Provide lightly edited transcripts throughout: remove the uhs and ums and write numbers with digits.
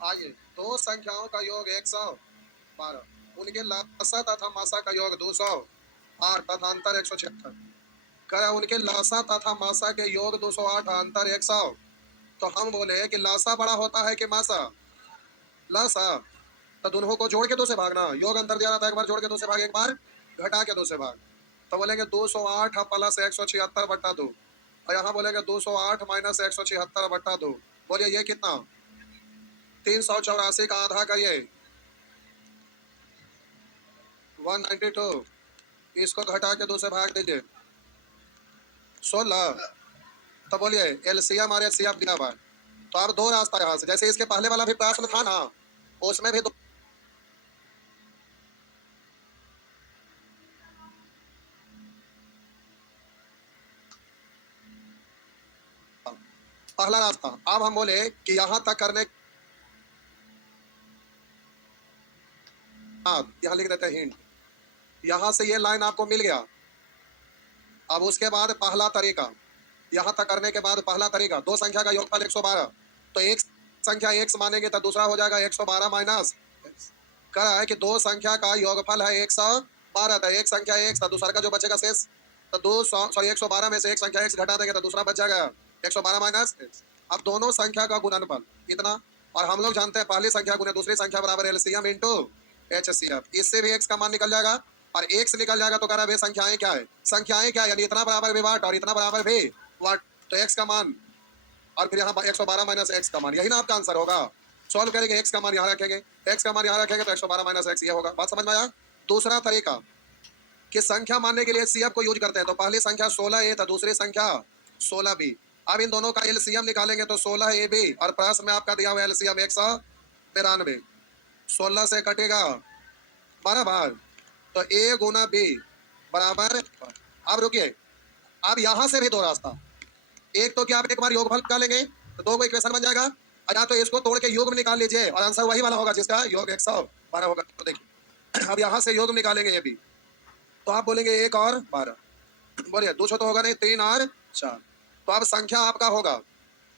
आइए, दो संख्याओं का योग 112, उनके लसा तथा मासा का योग 208 तथा अंतर 176। करा उनके लासा तथा मासा के योग 208 अंतर 100। तो हम बोले कि लासा बड़ा होता है कि मासा? लासा। तो दोनों को जोड़ के दो से भागना, योग अंतर दिया था, एक बार जोड़ के दो से भाग, एक बार घटा के दो से भाग। तो बोलेंगे 208 प्लस 176 बट्टा 2, और यहाँ बोलेंगे 208 माइनस 176 बट्टा 2। बोलिए ये कितना? 384 का आधा करिए 192, इसको घटा के दो से भाग दीजिए 16। तो बोलिए एलसीएम और एचसीएफ दिया हुआ है। तो अब दो रास्ता यहाँ से, जैसे इसके पहले वाला भी प्रश्न था ना, उसमें भी पहला रास्ता। अब हम बोले कि यहाँ तक करने, यहाँ लिख देते हैं हिंट, यहाँ से ये लाइन आपको मिल गया। अब उसके बाद पहला तरीका, यहाँ तक करने के बाद पहला तरीका, दो संख्या का योगफल 112, तो एक संख्या x मानेंगे तो दूसरा हो जाएगा 112 माइनस। कह रहा है कि दो संख्या का योगफल है 112, तो एक संख्या x, तो दूसरा का जो बचेगा शेष, तो 112 में से एक संख्या x घटा देंगे तो दूसरा बच जाएगा 112 माइनस x। अब दोनों संख्या का गुणनफल इतना, और हम लोग जानते हैं पहली संख्या गुने दूसरी संख्या बराबर एलसीएम इंटू एचसीएफ, इससे भी x का मान निकल जाएगा, और x निकल जाएगा तो कह रहा है संख्याएं क्या है, संख्याएं क्या है, यानी इतना बराबर भी वाट और इतना बराबर भी वाट, तो x का मान, और फिर यहाँ 112 माइनस एक्स का मान, यही ना आपका आंसर होगा। सॉल्व करेंगे, एक्स का मान यहाँ रखेंगे, एक्स का मान यहाँ रखेंगे तो 112 माइनस एक्स ये होगा। बात समझ में आया? दूसरा तरीका कि संख्या मानने के लिए एचसीएफ को यूज करते हैं, तो पहली संख्या 16 ए था, दूसरी संख्या 16 बी। अब इन दोनों का एलसीएम निकालेंगे तो 16 ए बी, और प्रश्न में आपका दिया हुआ एलसीएम 192, 16 से कटेगा 12 बार, तो ए गुना बी बराबर। अब रुकिए, अब यहाँ से भी दो रास्ता, एक तो क्या आप एक बार योगफल निकालेंगे तो दो को इक्वेशन बन जाएगा, या तो इसको तोड़ के योग में निकाल लीजिए और आंसर वही वाला होगा जिसका योग 112 होगा। तो देखिए अब यहाँ से योग में निकालेंगे ये भी, तो आप बोलेंगे 1 और 12, बोलिए दो तो होगा नहीं, 3 और 4, तो अब संख्या आपका होगा,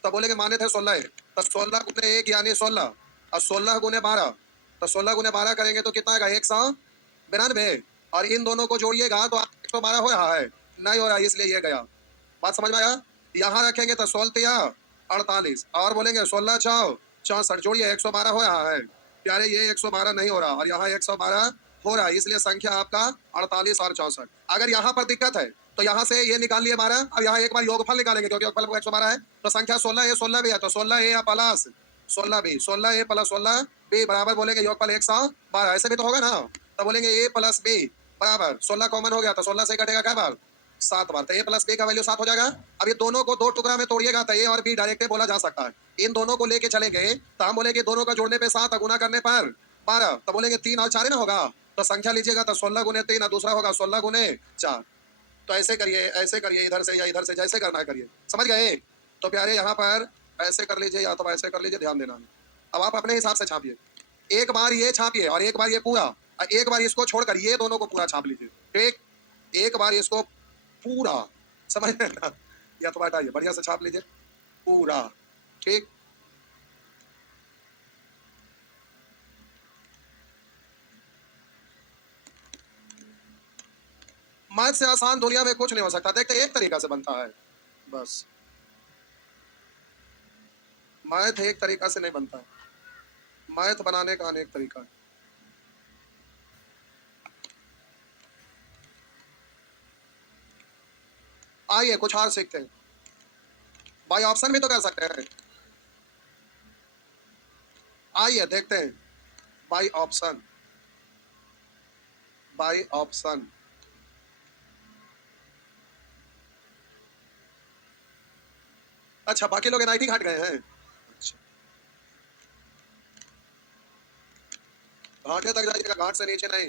तो बोलेंगे माने थे 16, तो 16 गुने 1 यानी 16, और 16 गुने 12, तो 16 गुने 12 करेंगे तो कितना आएगा 192, और इन दोनों को जोड़िएगा तो 112 हो रहा है, नहीं हो रहा है, इसलिए ये गया। बात समझ में आया? यहाँ रखेंगे तो 16 48, और बोलेंगे 16 6 64, जोड़िए 112 हो रहा है, प्यारे ये 112 नहीं हो रहा, और यहाँ 112 हो रहा है, इसलिए संख्या आपका 48 और 64। अगर यहाँ पर दिक्कत है तो यहाँ से ये निकाल लिए 12, अब यहाँ एक बार योगफल निकालेंगे क्योंकि योगफल 112 है, तो संख्या 16 ए 16 भी है, तो 16 ए प्लस 16 बी, 16 ए प्लस 16 बी बराबर, बोलेंगे योगफल 112, ऐसे भी तो होगा ना, तो बोलेंगे ए प्लस बी बराबर 16 कॉमन हो गया तो 16 से कटेगा क्या बार 7 बार, तो ए प्लस बी का वैल्यू 7 हो जाएगा। अब ये दोनों को दो टुकड़ा में तोड़िएगा तो ए और बी डायरेक्ट बोला जा सकता है, इन दोनों को लेके चले गए तो हम बोलेंगे दोनों का जोड़ने पे 7, गुना करने पर 12, तो बोलेंगे 3 और 4 ना होगा, तो संख्या लीजिएगा तो 16 गुने 3 और दूसरा होगा 16 गुने 4। तो ऐसे करिए इधर से या इधर से, जैसे करना है करिए, समझ गए? तो प्यारे यहाँ पर ऐसे कर लीजिए या तो ऐसे कर लीजिए, ध्यान देना। अब आप अपने हिसाब से छापिए, एक बार ये छापिए और एक बार ये पूरा, और एक बार इसको छोड़कर ये दोनों को पूरा छाप लीजिए, ठीक? एक बार इसको पूरा, समझ रहे हैं ना, या तो हटाइए, बढ़िया से छाप लीजिए पूरा, ठीक? मैथ से आसान दुनिया में कुछ नहीं हो सकता। देखते एक तरीका से बनता है बस, मैथ एक तरीका से नहीं बनता, मैथ बनाने का अनेक तरीका है। आइए कुछ और सीखते हैं, बाई ऑप्शन भी तो कर सकते हैं। आइए देखते हैं बाई ऑप्शन, बाई ऑप्शन। अच्छा बाकी लोग एनआईटी घाट गए हैं, अच्छा घाटे तक जाइएगा, घाट से नीचे नहीं,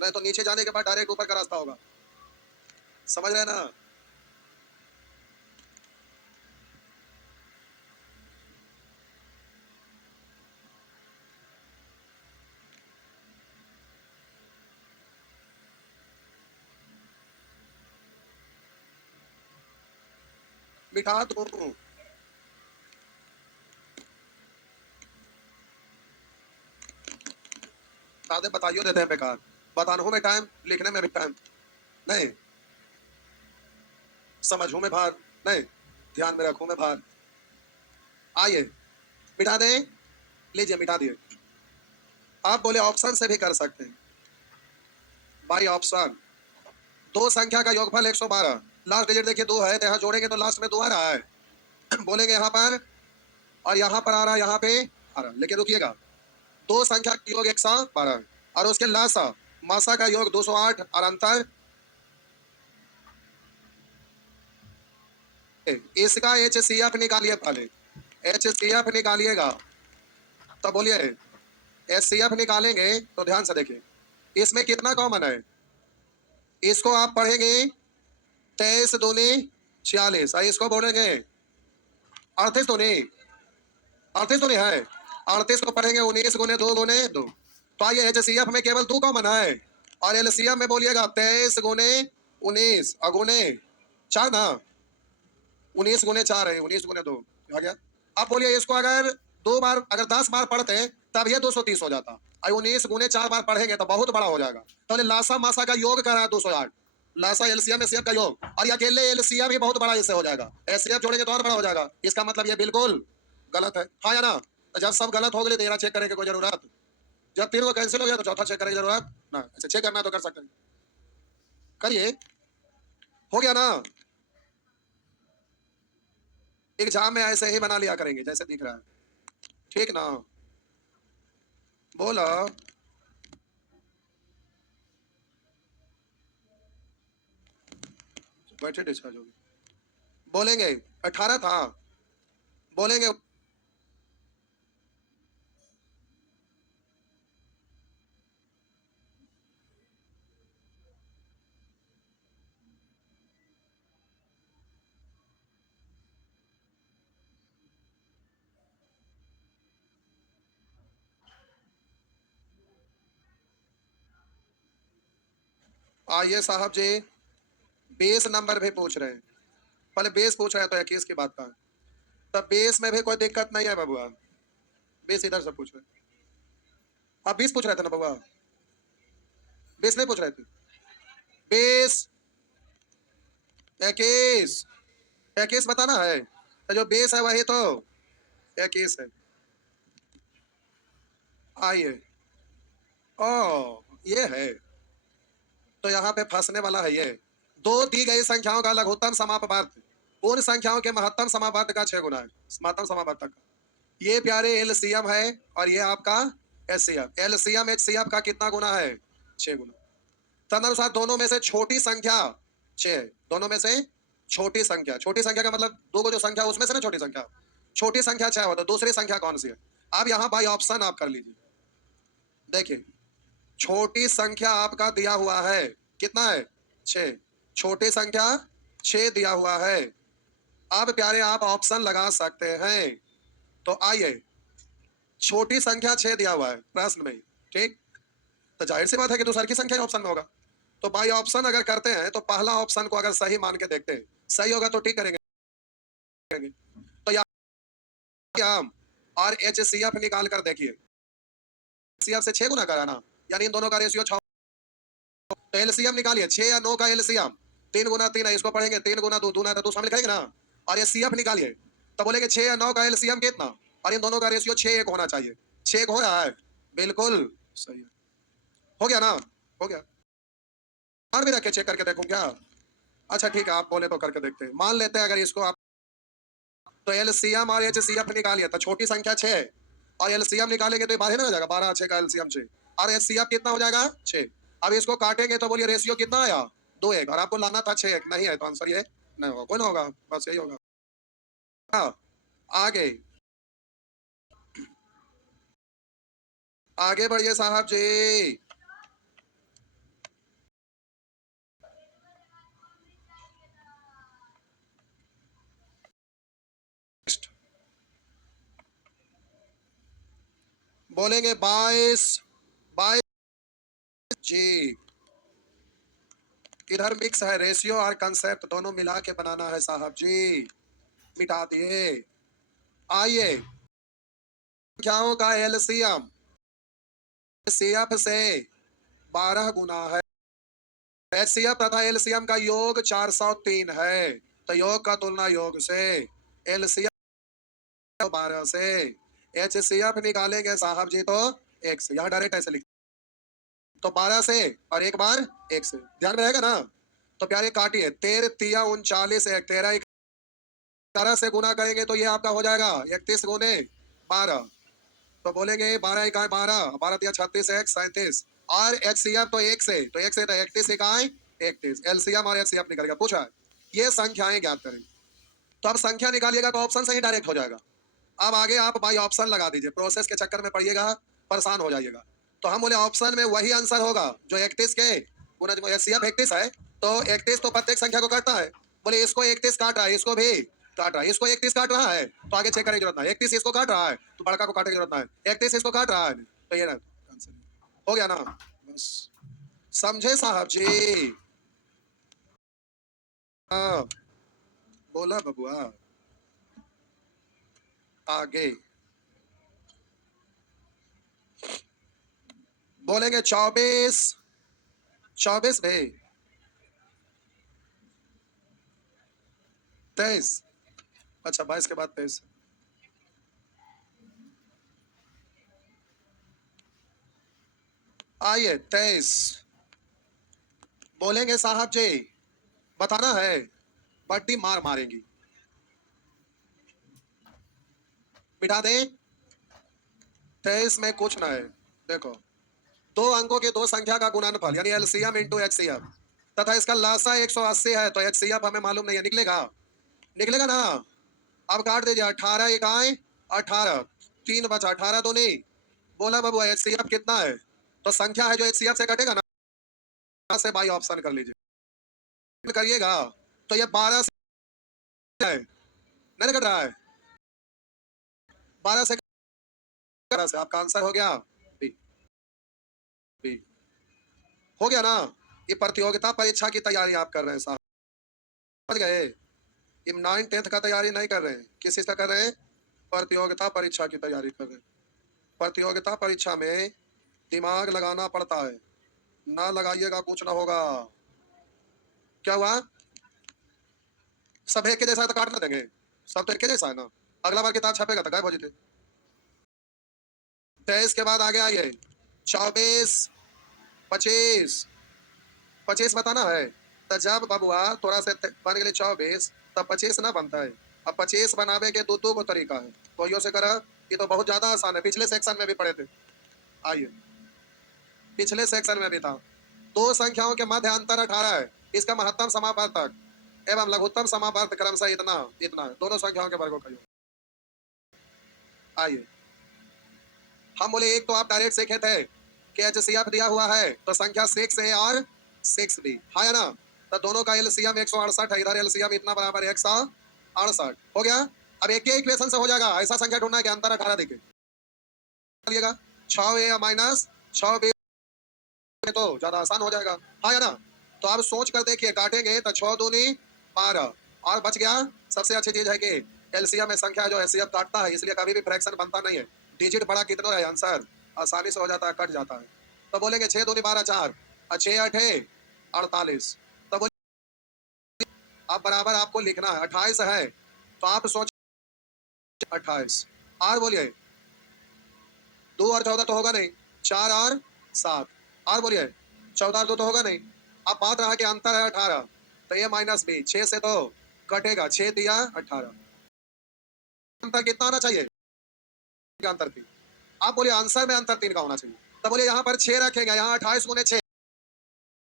नहीं तो नीचे जाने के बाद डायरेक्ट ऊपर का रास्ता होगा, समझ रहे हैं ना? बिठा दूं, बता दे, बताइयो देते हैं बेकार। बताने में टाइम, लिखने में भी टाइम नहीं, समझू में भार नहीं, ध्यान में रखू में भार। आइए मिटा दें, लीजिए मिटा दिए। आप बोले ऑप्शन से भी कर सकते हैं। बाई ऑप्शन, दो संख्या का योगफल 112, लास्ट डिजिट देखिए 2 है, तो यहाँ जोड़ेंगे तो लास्ट में 2 आ रहा है। बोलेंगे यहाँ पर, और यहाँ पर आ रहा है, यहाँ पे आ रहा है। लेकिन रुकिएगा, दो संख्या का योग 112 और उसके लासा मासा का योग 208 और अंतर इसका HCF निकालिए। पहले HCF निकालिएगा, तो बोलिए HCF निकालेंगे तो ध्यान से देखिए, इसमें कितना कॉमन है। इसको आप पढ़ेंगे 23 दूनी 46, इसको बोलेंगे 38 दूनी 38 दूनी है, 38 को पढ़ेंगे 19 गुने 2 गुने 2। तो आइए HCF में केवल 2 कॉमन है, और LCM में बोलिएगा 23 गुने 19 और गुने 4 ना, 19 गुने 4 है, 19 गुने 2 आ गया। अब बोलिए इसको अगर 2 बार, अगर 10 बार पढ़ते तब ये 230 हो जाता, और 19 गुने 4 बार पढ़ेंगे तो बहुत बड़ा हो जाएगा। तो लासा मासा का योग कर रहा है 208, लासा LCM HCF का योग, और ये अकेले LCM ही बहुत बड़ा इससे हो जाएगा, HCF जोड़ेंगे तो और बड़ा हो जाएगा। इसका मतलब ये बिल्कुल गलत है, हाँ या ना। तो जब सब गलत हो गए तेरा चेक करने की कोई जरूरत, जब 3 को कैंसिल हो गया तो चौथा चेक करने की जरूरत ना। ऐसे चेक करना तो कर सकते हैं, करिए, हो गया ना। एग्जाम में ऐसे ही बना लिया करेंगे जैसे दिख रहा है, ठीक ना। बोला बैठे डिस्चार्ज होगी, बोलेंगे 18 था, बोलेंगे आइए साहब जी, 20 नंबर भी पूछ रहे हैं, पहले बेस पूछ रहे हैं तो 21 की बात का, तब बेस में भी कोई दिक्कत नहीं है बबुआ, बेस इधर से पूछ रहे हैं। आप 20 पूछ रहे थे ना बबुआ, बेस नहीं पूछ रहे थे, बेस 21, 21 बताना है, तो जो बेस है वही तो 21 है। आइए, ओ ये है, तो यहाँ पे फंसने वाला है ये। दो दी गई संख्याओं का लघुत्तम समापवर्त उन संख्याओं के महत्तम समापवर्त का 6 गुना है, महत्तम समापवर्तक का। ये प्यारे LCM है, और ये आपका HCF। LCM HCF का कितना गुना है? 6 गुना। तदनुसार दोनों में से छोटी संख्या 6 है, दोनों में से छोटी संख्या, छोटी संख्या का मतलब दो को जो संख्या उसमें से ना छोटी संख्या, छोटी संख्या 6 हो, तो दूसरी संख्या कौन सी है? अब यहाँ बाई ऑप्शन आप कर लीजिए, देखिए छोटी संख्या आपका दिया हुआ है, कितना है? 6, छोटी संख्या 6 दिया हुआ है। अब प्यारे आप ऑप्शन लगा सकते हैं, तो आइए छोटी संख्या 6 दिया हुआ है प्रश्न में, ठीक, तो जाहिर सी बात है कि दूसरी की संख्या ऑप्शन में होगा। तो बाई ऑप्शन अगर करते हैं तो पहला ऑप्शन को अगर सही मान के देखते हैं, सही होगा तो ठीक करेंगे। तो यहाँ और HCF निकाल कर देखिए, HCF से 6 गुना कराना, यानी इन दोनों का रेशियो 6, तो LCM निकालिए 6 या 9 का LCM, 3 गुना 3 है, इसको पढ़ेंगे 3 गुना 2 दूना, तो 2 शामिल करेंगे ना, और HCF निकालिए, तो बोलेंगे 6 या 9 का LCM कितना, और इन दोनों का रेशियो 6:1 होना चाहिए, 6 हो रहा है, बिल्कुल सही है, हो गया ना, हो गया। मान भी रखे चेक करके देखूं क्या? अच्छा ठीक है, आप बोले तो करके देखते हैं, मान लेते हैं अगर इसको आप, तो LCM और HCF निकालिए, तो छोटी संख्या 6 है, और LCM निकालेंगे तो 12 ना हो जाएगा, 12 6 का LCM 6, और HCF कितना हो जाएगा? 6। अब इसको काटेंगे तो बोलिए रेशियो कितना आया? 2:1, और आपको लाना था 6:1, नहीं है तो आंसर ये नहीं होगा, कोई ना होगा, बस यही होगा। हाँ, आगे आगे बढ़िए साहब जी। बोलेंगे 22 22 जी, इधर मिक्स है, रेशियो और कंसेप्ट दोनों मिला के बनाना है साहब जी, मिटा दिए। आइए संख्याओं का LCM एचसीएफ से 12 गुना है। एचसीएफ तथा एलसीएम का योग 403 है, तो योग का तुलना योग से, एलसीएम 12 से, एचसीएफ निकालेंगे साहब जी तो 1 से, यहाँ डायरेक्ट ऐसे लिख, तो 12 से और एक बार 1 से, ध्यान में रहेगा ना। तो प्यारे काटिए, 13 तिया 39, 1 13 11 से गुना करेंगे तो ये आपका हो जाएगा 31 गुने 12, तो बोलेंगे 12 इकाई 12, 12 तिया 36, 1 37, और एचसीएफ तो 1 से, तो 1 से तो 31 इकाई 31, एलसीएम और एचसीएफ निकलेगा। पूछा है ये संख्याएं ज्ञात करें, तो अब संख्या निकालिएगा तो ऑप्शन से ही डायरेक्ट हो जाएगा। अब आगे आप बाई ऑप्शन लगा दीजिए, प्रोसेस के चक्कर में पड़िएगा, परेशान हो जाइएगा। तो हम बोले ऑप्शन में वही आंसर होगा जो 31 के गुना, एचसीएफ 31 है तो 31 तो प्रत्येक संख्या को काटता है। बोले इसको 31 काट रहा है, इसको भी काट रहा है, इसको 31 काट रहा है, तो आगे चेक करने की जरूरत नहीं। 31 इसको काट रहा है तो बड़का को काटने की जरूरत नहीं, 31 इसको काट रहा है तो ये ना हो गया ना, बस समझे साहब जी। हाँ बोला बबुआ, आगे बोलेंगे 24, 24 नहीं 23, अच्छा 22 के बाद 23, आइए 23 बोलेंगे साहब जी, बताना है, बड्डी मार मारेंगी, बिठा दे। 23 में कुछ ना है, देखो दो अंकों के दो संख्या का गुणनफल यानी एलसीएम इंटू एचसीएफ, तथा इसका लासा 180 है, तो एचसीएफ हमें मालूम नहीं है, निकलेगा, निकलेगा ना। अब काट दीजिए, 18 इकाई 18, 3 बचा, 18 तो नहीं बोला बबुआ, एचसीएफ कितना है, तो संख्या है जो एचसीएफ से कटेगा ना, से बाई ऑप्शन कर लीजिए, करिएगा तो ये 12 से है, नहीं कट रहा है, 12 से, आपका आंसर हो गया बी, बी हो गया ना। ये प्रतियोगिता परीक्षा की तैयारी आप कर रहे हैं साहब, समझ गए, ये 9 10th का तैयारी नहीं कर रहे हैं, किस चीज का कर रहे हैं, प्रतियोगिता परीक्षा की तैयारी कर रहे हैं। प्रतियोगिता परीक्षा में दिमाग लगाना पड़ता है, ना लगाइएगा कुछ ना होगा। क्या हुआ, सब एक के जैसा है तो काट ना देंगे, सब तो एक के जैसा है ना, अगला बार किताब छपेगा तो गायब हो जाते। 23 के बाद आगे आइए, 24, 25, 25 बताना है, तो जब बबुआ थोड़ा से बन गए 24 तब 25 ना बनता है। अब 25 बनावे के दो को तरीका है, कोइयो से करा, ये तो बहुत ज्यादा आसान है, पिछले सेक्शन में भी पढ़े थे, आइए पिछले सेक्शन में भी था। दो संख्याओं के मध्य अंतर 18 है, इसका महत्तम समापवर्तक एवं लघुत्तम समापवर्तक क्रमशः इतना इतना है, दोनों संख्याओं के वर्गों का योग। आइए हम बोले एक तो आप डायरेक्ट सीखे थे कि एचसीएफ दिया हुआ है तो संख्या 6 ए और 6 बी है ना, तो दोनों का एलसीएम 168 है, इधर एलसीएम इतना बराबर 168 हो गया। अब एक ही इक्वेशन से हो जाएगा, ऐसा संख्या ढूंढना है कि अंतर 18 दिखे, 6 ए माइनस 6 बी तो ज्यादा आसान हो जाएगा, है ना। तो आप सोच कर देखिए, काटेंगे तो 6 दूनी 12 और बच गया। सबसे अच्छी चीज है कि एलसीएम में संख्या जो एचसीएफ काटता है, इसलिए कभी भी फ्रैक्शन बनता नहीं है, डिजिट बड़ा कितना है आंसर आसानी से हो जाता है, कट जाता है। तो बोलेंगे 6 दूनी 12 4 और 6 8 48, तो बोले अब बराबर आपको लिखना है 28 है, तो आप सोच 28 और बोलिए 2 और 14 तो होगा नहीं, 4 और 7 और बोलिए 14 और 2 तो होगा नहीं। अब बात रहा कि अंतर है 18, तो ये माइनस बी 6 से तो कटेगा, 6 दिया 18, अंतर कितना आना चाहिए, अंतर 3। आप बोलिए आंसर में अंतर 3 का होना चाहिए, तो बोलिए यहाँ पर 6 रखेंगे, यहाँ 28 गुने 6,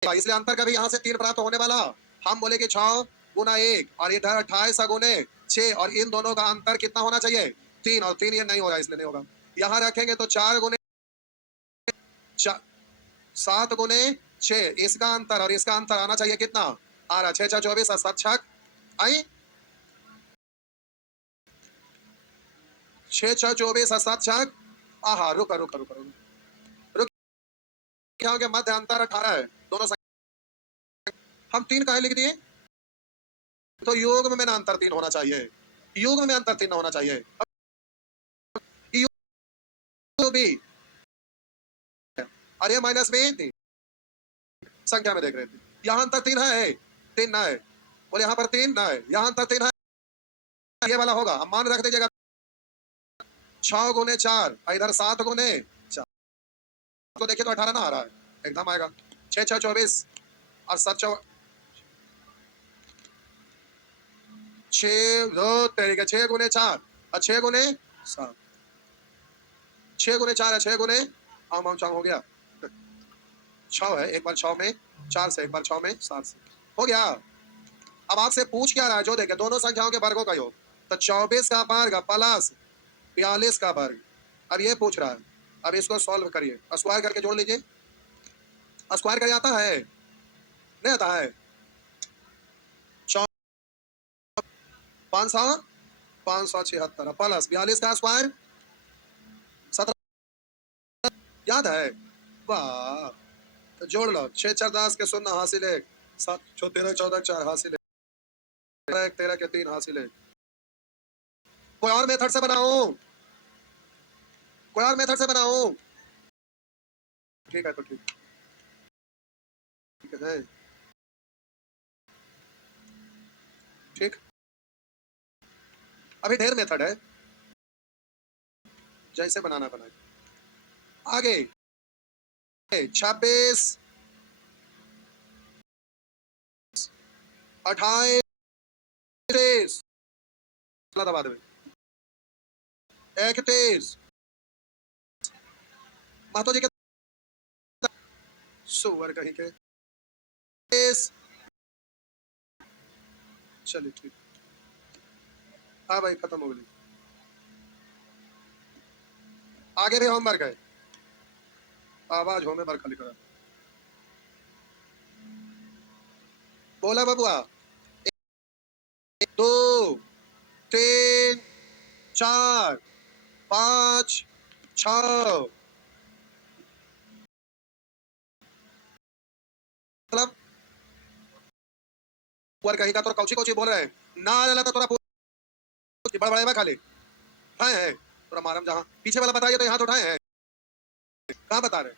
इसलिए अंतर कभी यहाँ से 3 प्राप्त होने वाला। हम बोले कि 6 गुना 1 और इधर 28 गुने 6, और इन दोनों का अंतर कितना होना चाहिए 3, और 3 ये नहीं हो रहा इसलिए नहीं होगा। यहाँ रखेंगे तो 4 गुने 7 गुने 6, इसका अंतर और इसका अंतर आना चाहिए कितना, आ रहा 6 6 24 और 7 6 आई 6 6 24 और 7 6, आहा रुका रुका रुका रुका, क्या के मध्य अंतर 18 है, दोनों हम 3 काहे लिख दिए, तो योग में ना अंतर 3 होना चाहिए, योग में अंतर 3 होना चाहिए। योग भी और ये माइनस में 3 संख्या में देख रहे थे। यहाँ अंतर 3 है, 3 ना है, और यहाँ पर 3 ना है, यहाँ अंतर 3 है, ये वाला होगा। अब मान रख दीजिएगा 6 गुने 4, इधर 7 गुने 4, तो देखिए तो 18 ना आ रहा है, एकदम आएगा। 6 6 24 और 7 6 2 तेरी के 6 गुने 4 और 6 गुने 7, 6 गुने 4 है, 6 गुने आम चाम हो गया 6 है, एक बार 6 में 4 से, एक बार 6 में 7 से, हो गया। अब आपसे पूछ क्या रहा है, जो देखे दोनों संख्याओं के वर्गों का योग, तो 24 का वर्ग प्लस 42 का वर्ग, अब ये पूछ रहा है। अब इसको सॉल्व करिए, स्क्वायर करके जोड़ लीजिए। स्क्वायर कर आता है, नहीं आता है। 576 प्लस 42 का स्क्वायर 17, याद है? वाह, तो जोड़ लो। 6 4 10 के 0 हासिल है, 7 6 13 14 4 हासिल है, 1 13 के 3 हासिल है। कोई और मेथड से बनाऊं, कोई और मेथड से बनाऊं? ठीक है, तो ठीक है, ठीक। अभी ढेर मेथड है, जैसे बनाना बनाए। आगे 26 28 दबा देवे, 31 महतो जी के सुअर कहीं के 30। चलिए ठीक, हाँ भाई खत्म हो गई। आगे भी होमवर्क है, आवाज हो में बरखा लिख रहा, बोला बबुआ। 1 2 3 4 5 6, मतलब ऊपर कहीं का तो कौची कौची बोल रहे हैं ना, वाला तो थोड़ा बड़ा बड़ा खाली है थोड़ा मारम, जहाँ पीछे वाला बताइए तो यहाँ तो उठाए हैं, कहाँ बता रहे?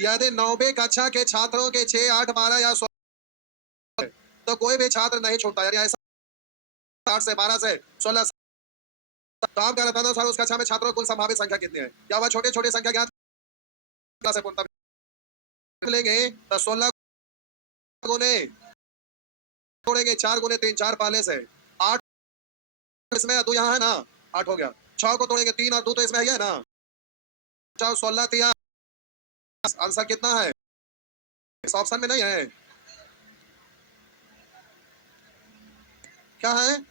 यदि 9वीं कक्षा के छात्रों के 6 8 12 या 16, तो कोई भी छात्र नहीं छूटता, यानी ऐसा 8 से 12 से 16, तो आप क्या बताना सर, उस कक्षा में छात्रों की कुल संभावित संख्या कितनी है? क्या वह छोटे छोटे संख्या ज्ञात से लेंगे, तो 16 गुने जोड़ेंगे, 4 गुने 3 4 पहले से 8, इसमें 2 यहाँ है ना, 8 हो गया। 6 को तोड़ेंगे 3 और 2 तो इसमें है ना, 16 3, आंसर कितना है? इस ऑप्शन में नहीं है, क्या है?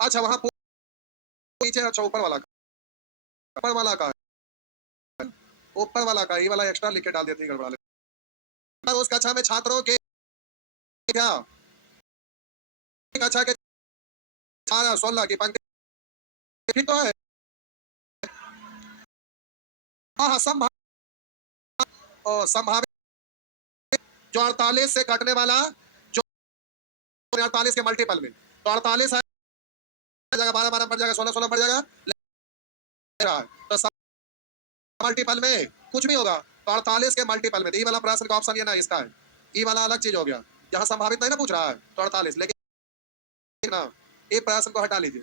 अच्छा वहां नीचे, अच्छा ऊपर वाला का, ऊपर वाला का, ऊपर वाला का, ये वाला एक्स्ट्रा लिख के डाल देती है, गड़बड़ा लेते। उस कक्षा में छात्रों के क्या, कक्षा के 16 की पंक्ति, ठीक तो है। हाँ हाँ, संभावित जो 48 से कटने वाला, जो 48 के मल्टीपल में, तो 48 है जगह 12 12 बढ़ जाएगा, 16 16 बढ़ जाएगा, तो मल्टीपल में कुछ भी होगा, तो 48 के मल्टीपल में, तो ये वाला प्रश्न का ऑप्शन ये ना इसका है, ये वाला अलग चीज हो गया। यहाँ संभावित नहीं ना पूछ रहा है, तो 48, लेकिन ना ये प्रश्न को हटा लीजिए,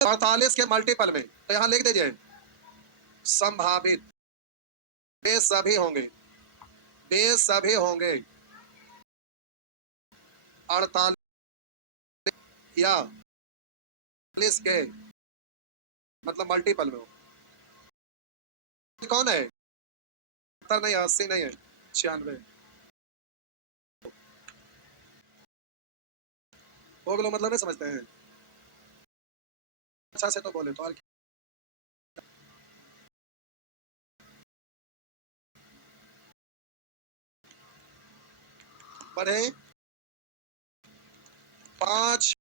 48 के मल्टीपल में, तो यहाँ लिख दीजिए संभावित, वे सभी होंगे, वे सभी होंगे 48 या 40 के, मतलब मल्टीपल में हो। कौन है? 70 नहीं, 80 नहीं है, 96। हो गलो मतलब नहीं समझते हैं, अच्छा से तो बोले तो बढ़े 5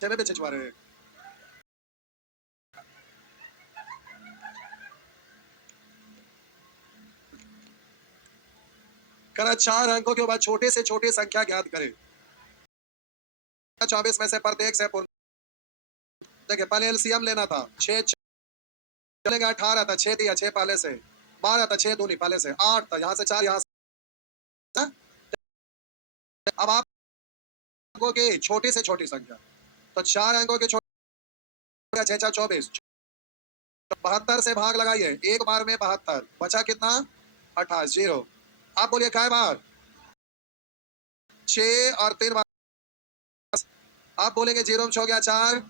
छह में छिछवा रहे हैं। करा 4 अंकों के बाद छोटे से छोटी संख्या ज्ञात करें। 24 में से प्रत्येक से पूर्ण। देखिए पहले एलसीएम लेना था। 6 चलेगा 18 था, 6 दिया, 6 पहले से 12 था, 6 दूनी पहले से 8 था, यहाँ से 4, यहाँ से। अब आप अंकों की छोटी से छोटी संख्या, तो 4 अंकों की छोटी 6 4 24, 72 से भाग लगाइए, एक बार में 72, बचा कितना 28, 0। आप बोलिए काय बार 6 और 3 बार। आप बोलेंगे 0 में 6 गया 4,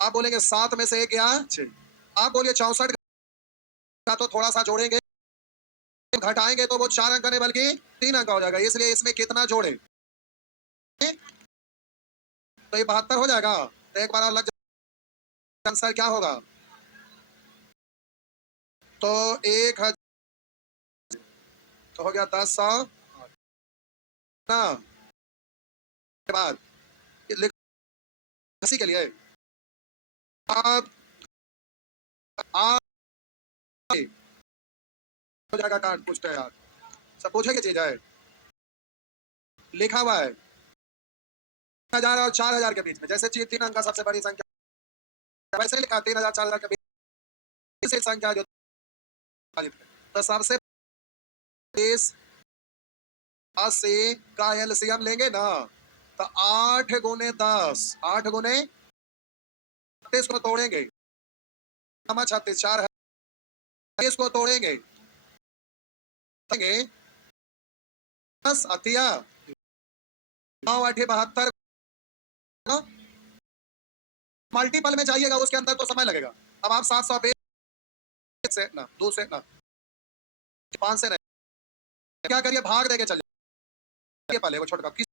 आप बोलेंगे 7 में से 1 गया 6, आप बोलिए 64 का तो थोड़ा सा जोड़ेंगे, घटाएंगे तो वो 4 अंक नहीं बल्कि 3 अंक हो जाएगा, इसलिए इसमें कितना जोड़े तो ये 72 हो जाएगा। तो एक बार और लग जाए, आंसर क्या होगा, तो 1000 तो हो गया 10 100 ना के बाद लिख इसी के लिए आप हो जाएगा कार्ड पूछते हैं यार, सब पूछे की चीज है, लिखा हुआ है 3000 और 4000 के बीच में, जैसे 3 अंक का सबसे बड़ी संख्या वैसे लिखा 3000 4000 के बीच से संख्या जो, तो सबसे 30 80 का एलसीएम लेंगे ना, तो 8 गुने 10, 8 गुने 36 को तोड़ेंगे, 36 4 है, 30 को तोड़ेंगे 10 अतिया 9 8 72, मल्टीपल में जाइएगा उसके अंदर तो समय लगेगा। अब आप 700 से ना 2 से ना 5 से नहीं, क्या करिए भाग देके चल जाइए पहले वो छोटा किस,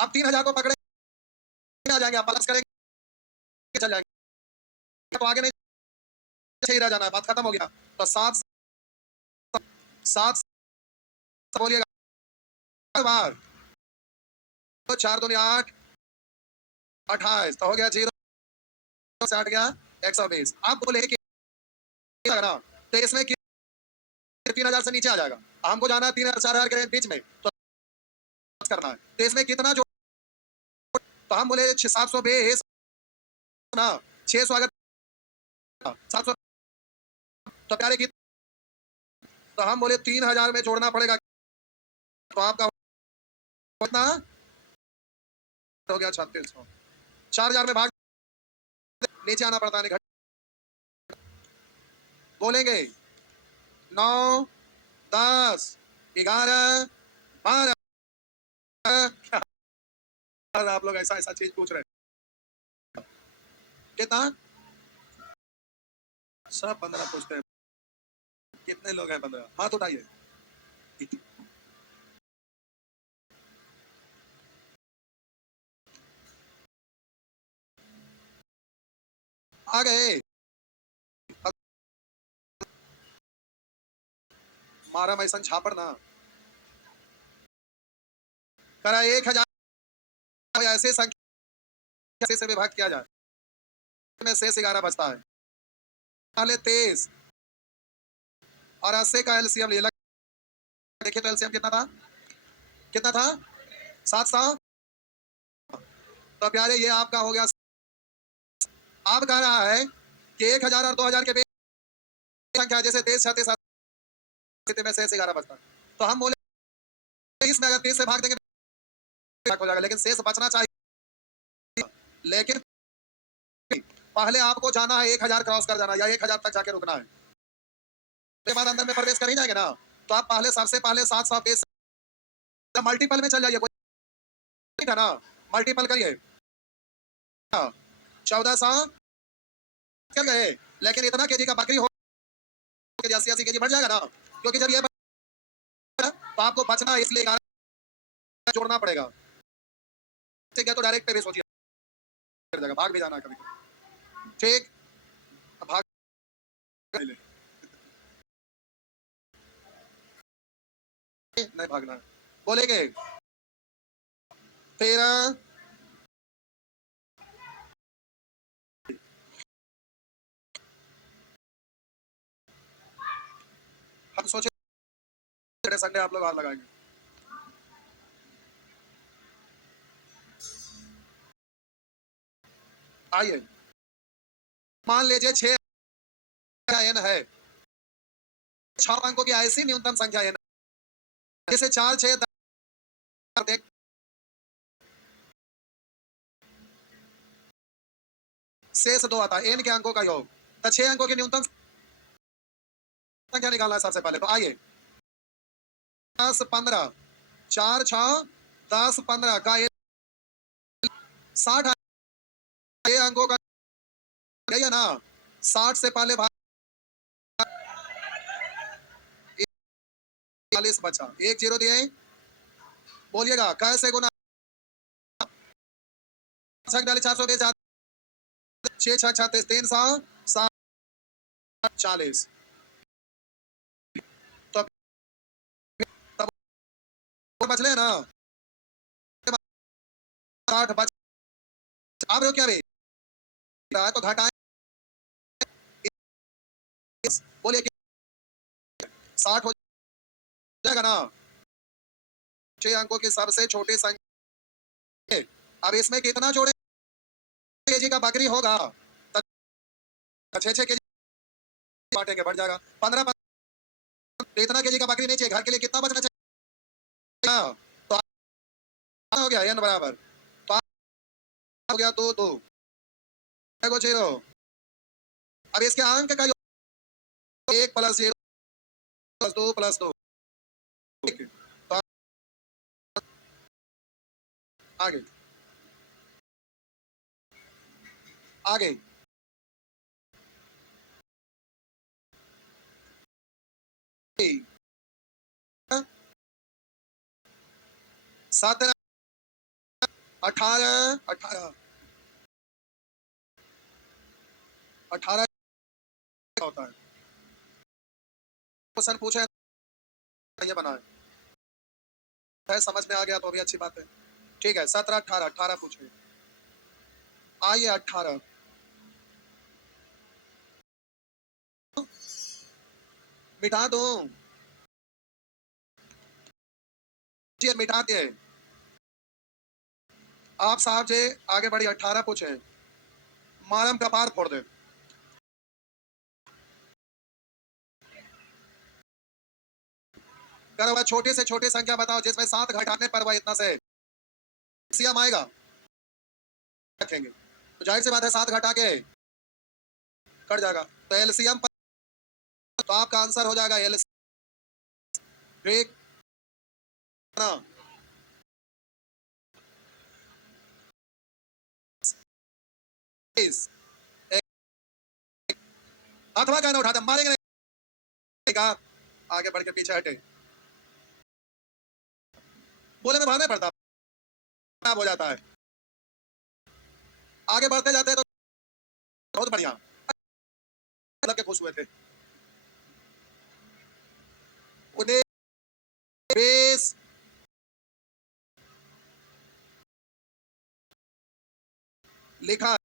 अब 3000 को पकड़े आ जाएंगे, आप प्लस करेंगे चल जाएंगे, तो आगे नहीं सही रह जाना है, बात खत्म हो गया। तो 7 7 बोलिएगा बार, तो 4 दूनी 8 28, तो हो गया 0 से 8 गया 120। आप बोले कि ना तो इसमें 3000 से नीचे आ जाएगा, हमको जाना है 3000 4000 के बीच में, तो करना है, तो इसमें कितना जो, तो हम बोले 720 ना 600 अगर 700, तो प्यारे की, तो हम बोले 3000 में जोड़ना पड़ेगा, तो आपका कितना हो गया 3600, 4000 में भाग नीचे आना पड़ता है, बोलेंगे 9 10 11 12, आप लोग ऐसा ऐसा चीज पूछ रहे हैं, कितना सब 15 पूछते हैं, कितने लोग हैं 15, हाथ उठाइए, आ गए, मारा मैसन छापड़ ना करा 1000 ऐसे संख्या से विभाग किया जाए, में शेष 11 बचता है, पहले 23 और 80 का एलसीएम ले, देखिए तो एलसीएम कितना था, कितना था 700, तो प्यारे ये आपका हो गया, आप कह रहा है कि 1000 और 2000 के बीच संख्या जैसे 23 36 में शेष 11 बचता है, तो हम बोले 30 में अगर 30 से भाग देंगे हो जाएगा, लेकिन शेष बचना चाहिए, लेकिन पहले आपको जाना है 1000 क्रॉस कर जाना, या 1000 तक जाके रुकना है, उसके बाद अंदर में प्रवेश कर ही जाएंगे ना, तो आप पहले सबसे पहले 720 मल्टीपल में चल जाइए, कोई ना मल्टीपल करिए, 1400 कर गए, लेकिन इतना केजी का बकरी हो 80 केजी बढ़ जाएगा ना, क्योंकि जब ये तो आपको बचना है, इसलिए जोड़ना पड़ेगा, ठीक है, तो डायरेक्ट पे सोचिए भाग भी जाना कभी, ठीक, भाग नहीं भागना है, बोलेंगे 13 हम सोचे संडे आप लोग हाथ लगाएंगे। आइए मान लीजिए 6 एन है, 6 अंकों की ऐसी न्यूनतम संख्या एन जैसे 4 6 10 शेष 2 आता है एन के अंकों का योग। तो 6 अंकों की न्यूनतम संख्या निकालना है सबसे पहले। तो आइए 10 15 4 6 10 15 का 60 अंकों का गई है ना। 60 से पहले भाग 40 बचा, 1 0 दिए। बोलिएगा कैसे गुना? 4 4 6 6 36 3 7 40। तो तब बच ले ना 60 बच। आप लोग क्या भी तो घटाएं। बोलिए 60 हो जाएगा ना। 6 अंकों की सबसे छोटी संख्या। अब इसमें कितना जोड़े केजी का बकरी होगा? 6 केजी बांटेंगे बढ़ जाएगा 15 इतना केजी का बकरी नहीं चाहिए घर के लिए। कितना बचना चाहिए? तो हो गया एन बराबर। तो हो गया 2 2 0। अब इसके अंक का 1 प्लस 0 प्लस 2 प्लस 2। तो आगे आगे 17 18 18 18 होता है। क्वेश्चन पूछे ये बनाए है, समझ में आ गया तो भी अच्छी बात है। ठीक है 17 18 18 पूछे। आइए 18 मिटा दो जी, मिटा दिए। आप साहब जी आगे बढ़ी 18 पूछे। मारम का पार फोड़ दे। करो वह छोटी से छोटी संख्या बताओ जिसमें 7 घटाने पर वह इतना से सीएम आएगा रखेंगे। तो जाहिर सी बात है 7 घटा के कट जाएगा। तो एलसीएम पर तो आपका आंसर हो जाएगा एल। ठीक ना। अथवा कहना उठाते मारेंगे नहीं का। आगे बढ़ के पीछे हटे बोले में भागना पड़ता खराब हो जाता है। आगे बढ़ते जाते हैं तो बहुत बढ़िया मतलब के खुश हुए थे। उन्हें 20 लिखा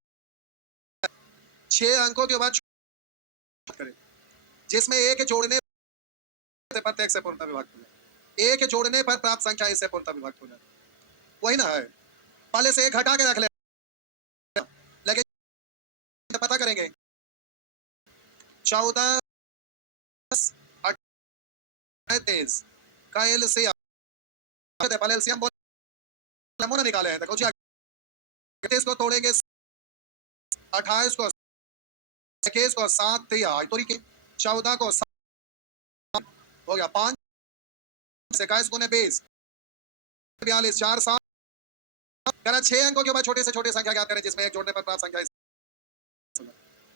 6 अंकों के बाद करें जिसमें एक जोड़ने से प्रत्येक से पूर्णतः विभाजित हो जाए। एक जोड़ने पर प्राप्त संख्या इससे पूर्णतः विभाजित हो जाए। वही ना है। पहले से एक हटा के रख ले लेकिन पता करेंगे 14 23 का एलसीएम पहले एलसीएम बोल निकाले हैं। देखो 31 को तोड़ेंगे 28 को 21 को 7 दिया तो 14 को 7 हो गया 5 21 गुने 20 42 4 7 कहना 6 अंकों के बाद छोटे से छोटी संख्या ज्ञात करें जिसमें एक जोड़ने पर प्राप्त संख्या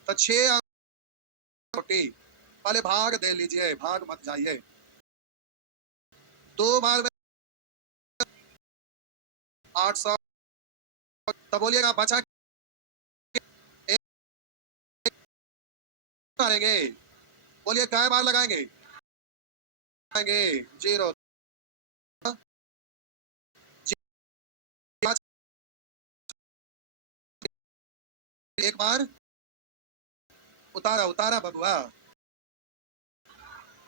तो 6 अंक छोटी पहले भाग दे लीजिए भाग मत जाइए। 2 बार में 800 तो बोलिएगा बचा मारेंगे। बोलिए काय बार लगाएंगे 0 एक बार उतारा उतारा बबुआ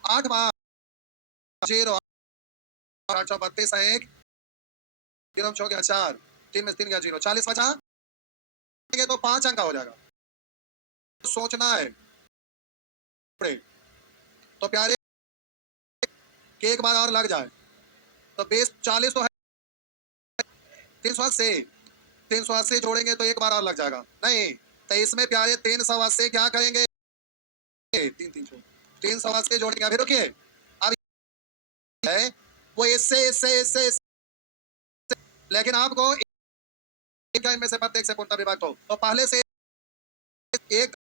8 बार जीरो 832 है 1 जीरो हो गया 4 3 में 3 गया 0 40 बचा तो 5 अंक का हो जाएगा सोचना है तो प्यारे कि एक बार और लग जाए तो बेस 40 तो है 380 380 जोड़ेंगे तो एक बार और लग जाएगा नहीं तो इसमें प्यारे 380 क्या करेंगे 380 जोड़ेंगे अभी रुकिए अब है वो इससे लेकिन आपको एक में से प्रत्येक से पूर्णतः विभाग तो पहले से एक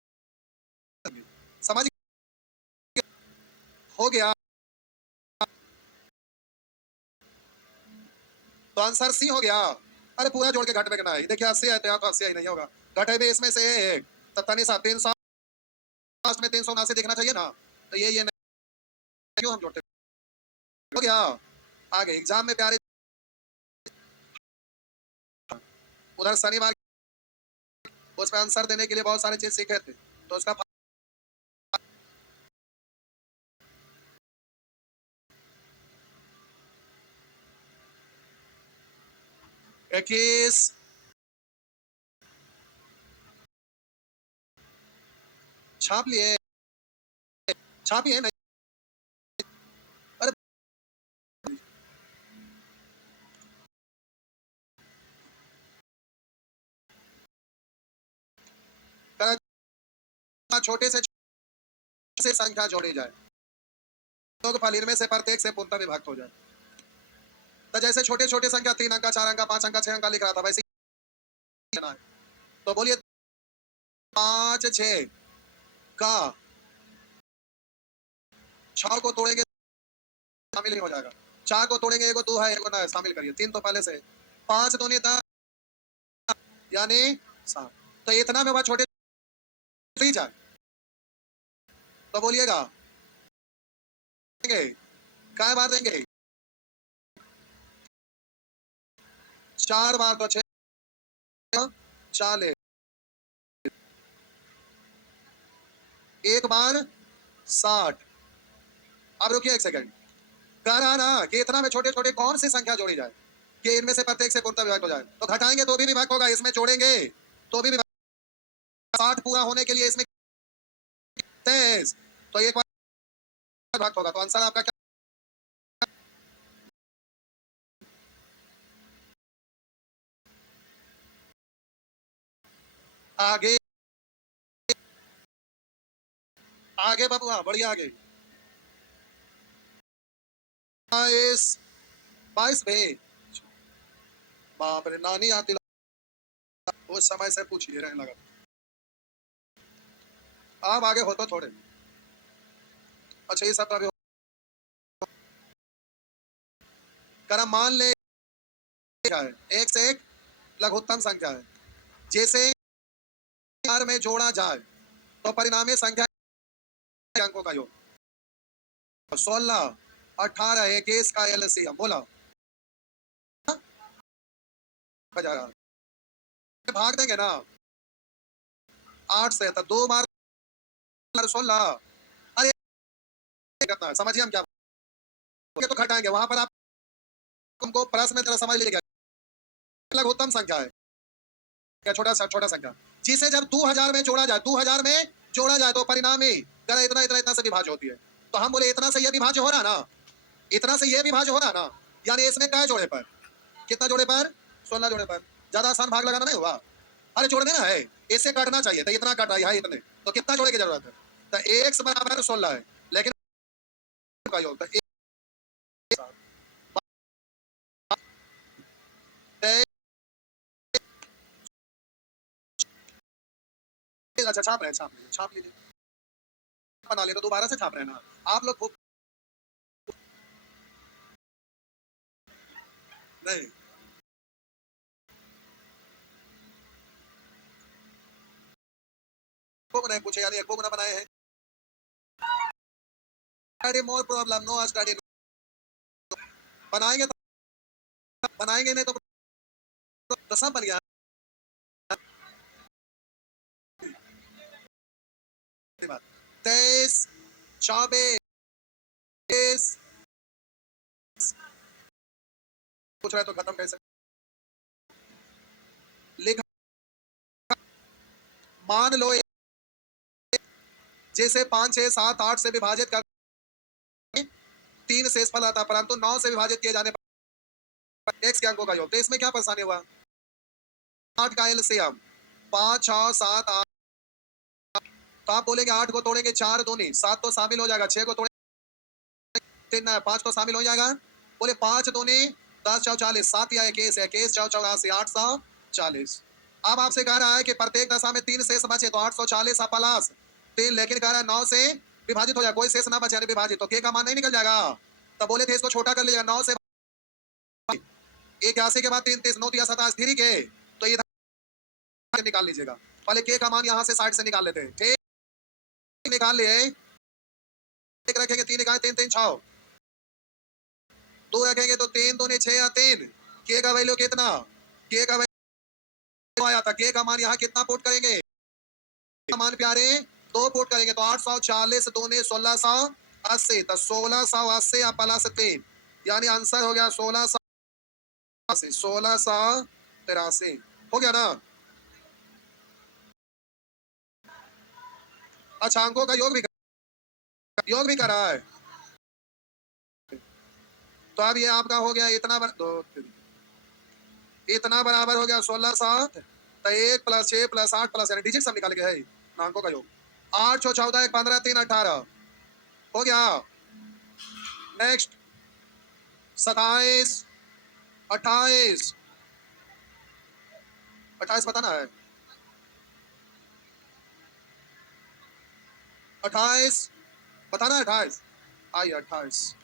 समझ हो गया तो आंसर सी हो गया अरे पूरा जोड़ के घट में करना है देखिए 80 है तो यहाँ तो 80 ही नहीं होगा घटे में इसमें से एक तो तनिसा 300 में 379 देखना चाहिए ना तो ये नहीं क्यों हम जोड़ते हो गया आगे एग्जाम में प्यारे उधर शनिवार उस पर आंसर देने के लिए बहुत सारे चीज सीखे थे तो उसका 21 छाप लिए छापिए नहीं अरे छोटे से संख्या जोड़ी जाए तो फलीर में से प्रत्येक से पूर्णतः विभक्त हो जाए तो जैसे छोटे छोटे संख्या 3 अंक 4 अंक 5 अंक 6 अंक लिख रहा था वैसे ही है तो बोलिए 5 6 का 6 को तोड़ेंगे शामिल ही हो जाएगा 4 को तोड़ेंगे एगो 2 है एगो ना है शामिल करिए 3 तो पहले से 5 दूनी 10 यानी 7 तो इतना में वह छोटे जाए तो बोलिएगा देंगे काय बार देंगे 4 बार तो 6 40 एक बार 60 अब रुकिए एक सेकंड कह रहा ना कि इतना में छोटे छोटे कौन सी संख्या जोड़ी जाए कि इनमें से प्रत्येक से पूर्णतः विभाग हो जाए तो घटाएंगे तो भी विभाग होगा इसमें जोड़ेंगे तो भी 60 पूरा होने के लिए इसमें 23 तो एक बार विभाग होगा तो आंसर आपका क्या आगे आगे बबुआ बढ़िया आगे 22 22 पे बाप रे नानी आती उस समय से पूछिए रहने लगा आप आगे हो तो थोड़े अच्छा ये सब अभी करम मान ले है एक से एक लघुत्तम संख्या है जैसे चार में जोड़ा जाए तो परिणामी संख्या अंकों का योग 16 18 21 का एलसीएम बोला बजा रहा भाग देंगे ना 8 से तो 2 बार 16 अरे करना है समझिए हम क्या तो घटाएंगे वहां पर आप तुमको प्रश्न में जरा समझ लीजिएगा लघुत्तम संख्या है क्या छोटा संख्या जिसे जब 2000 में जोड़ा जाए 2000 में जोड़ा जाए तो परिणामी जरा इतना इतना इतना से विभाज्य होती है तो हम बोले इतना से ये विभाज्य हो रहा ना इतना से ये विभाज्य हो रहा ना यानी इसमें क्या जोड़े पर कितना जोड़े पर 16 जोड़े पर ज्यादा आसान भाग लगाना नहीं हुआ अरे जोड़ देना है इससे काटना चाहिए तो इतना काट रहा है इतने तो कितना जोड़े की जरूरत है तो x बराबर 16 है लेकिन का योग तो अच्छा छाप लीजिए बना ले तो दोबारा से छाप रहे हैं ना आप लोग खूब नहीं खूब नहीं पूछे यानी खूब ना बनाए हैं study more problem no study बनाएंगे नहीं तो सब बन गया 23 24 पूछ रहा है तो खत्म कैसे लिखा। मान लो जैसे 5 6 7 8 से विभाजित कर 3 शेषफल आता, परंतु 9 से विभाजित किए जाने पर x के अंकों का योग। तो इसमें क्या परेशानी हुआ? 8 का एलसीएम 5 6 7 8, तो आप बोलेंगे 8 को तोड़ेंगे 4 दूनी 7 तो शामिल हो जाएगा, 6 को तोड़ेंगे 3 5 तो शामिल हो जाएगा। बोले 5 दूनी 10 4 40, 7 या 21 21 4 84 840। अब आपसे कह रहा है कि प्रत्येक दशा में 3 शेष बचे तो 840 प्लस 3, लेकिन कह रहा है 9 से विभाजित हो जाए, कोई शेष ना बचे यानी विभाजित, तो के का मान नहीं निकल जाएगा। तब बोले थे इसको छोटा कर लीजिएगा, 9 से 81 के बाद 3 30 9 27 3 के, तो इधर निकाल लीजिएगा। पहले के का मान यहाँ से 60 से निकाल लेते हैं, ठीक निकाल लिए। एक रखेंगे 3 इकाई 3 3 6, 2 रखेंगे तो 3 2 6 या 3, के का वैल्यू कितना? के का वैल्यू आया था, के का मान यहाँ कितना पुट करेंगे? मान प्यारे 2 पुट करेंगे तो 840 दूने 1680, तो 1680 प्लस 3, यानी आंसर हो गया 1683 हो गया ना। अच्छा अंकों का योग भी कर रहा है। तो अब ये आपका हो गया इतना बराबर हो गया 16 तो 1 + 6 + 8 प्लस यानी डिजिट सब निकाल के है ना अंकों का योग। 8 6 14 1 15 3 18 हो गया। नेक्स्ट 27 28 28 बताना है, 28 बताना है, 28 आइए 28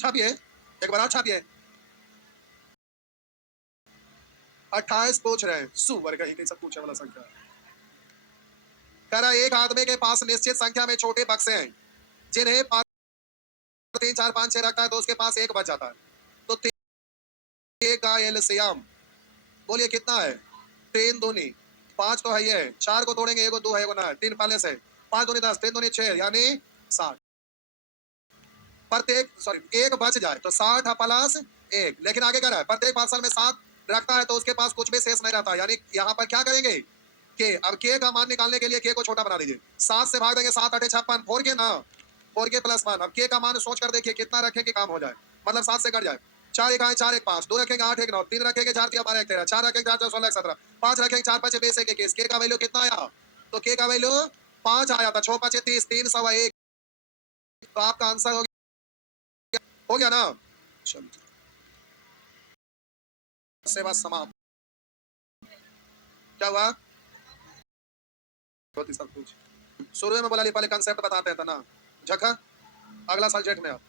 छापिए, एक बार और छापिए। 28 पूछ रहे हैं, सुवर कहीं सब पूछने वाला संख्या। कह रहा है एक आदमी के पास निश्चित संख्या में छोटे बक्से हैं जिन्हें 3 4 5 6 रखता है तो उसके पास एक बच जाता है। तो 3 का एलसीएम बोलिए कितना है? 3 दूनी 5 तो है ये, 4 को तोड़ेंगे 1 2 है 1 ना 3 पहले से, 5 दूनी 10 3 दूनी 6 यानी 60। प्रत्येक सॉरी एक बच जाए तो 60 प्लस 1, लेकिन आगे कह रहा है प्रत्येक पार्सल में 7 रखता है तो उसके पास कुछ भी शेष नहीं रहता, यानी यहाँ पर क्या करेंगे के, अब के का मान निकालने के लिए के को छोटा बना दीजिए, 7 से भाग देंगे 7 8 56 4 के ना 4 के प्लस 1। अब के का मान सोच कर देखिए कितना रखें कि काम हो जाए, मतलब 7 से कट जाए। 4 1 4 1 5, 2 रखेंगे 8 1 9, 3 रखेंगे 4 3 12 1 13, 4 रखेंगे 4 4 16 17, 5 रखेंगे 4 5 20 1 21, के का वैल्यू कितना आया? तो के का वैल्यू 5 आया था, 6 5 30 3 सवा 1, तो आपका आंसर हो गया ना। चलो सेवा समाप्त। क्या हुआ? सब कुछ शुरू में बोला पहले कंसेप्ट बताते हैं ना, झका अगला साल जेठ में आप